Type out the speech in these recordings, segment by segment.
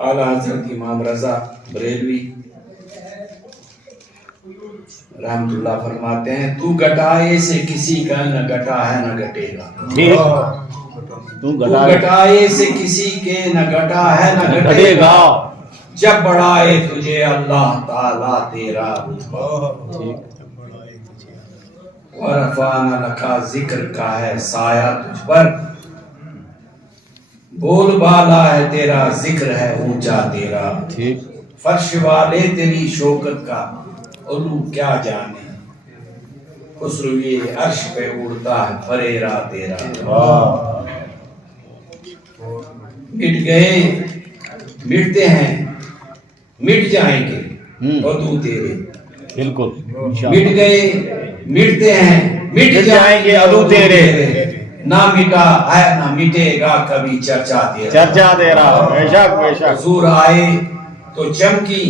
اعلیٰ حضرت امام رضا بریلوی رحمت اللہ فرماتے ہیں تو گٹائے سے کسی کا نہ گٹا ہے نہ گٹے گا، تو گٹائے سے کسی کے نہ گٹا ہے نہ گٹے گا، جب بڑھائے تجھے اللہ تعالیٰ تیرا ورفعنا لکا ذکر کا ہے سایہ تجھ پر، بول بالا ہے تیرا ذکر ہے اونچا تیرا، فرش والے تیری شوکت کا علو کیا جانے، خسروی عرش پہ اڑتا ہے فریرا تیرا، مٹ گئے مٹتے ہیں مٹ جائیں گے عدو تیرے، بالکل مٹ گئے مٹتے ہیں مٹ جائیں گے عدو تیرے، نہ مٹا ہے نہ مٹے گا کبھی چرچا تیرا، بے شک بے شک، حضور آئے تو چمکی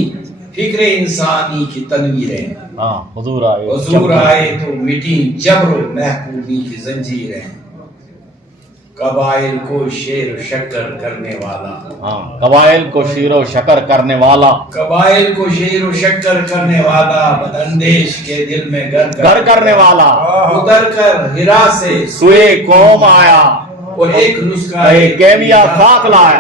فکر انسانی کی تنویریں، حضور آئے تو مٹی جبر و محکومی کی زنجیریں، قبائل کو شیر و شکر کرنے والا، قبائل کو شیر و شکر کرنے والا، قبائل کو شیر و شکر کرنے والا، بداندیش کے دل میں گر کرنے والا، اتر کر ہرا سے سوئے قوم آیا، وہ ایک نسخہ ایک کیمیا ساتھ لایا۔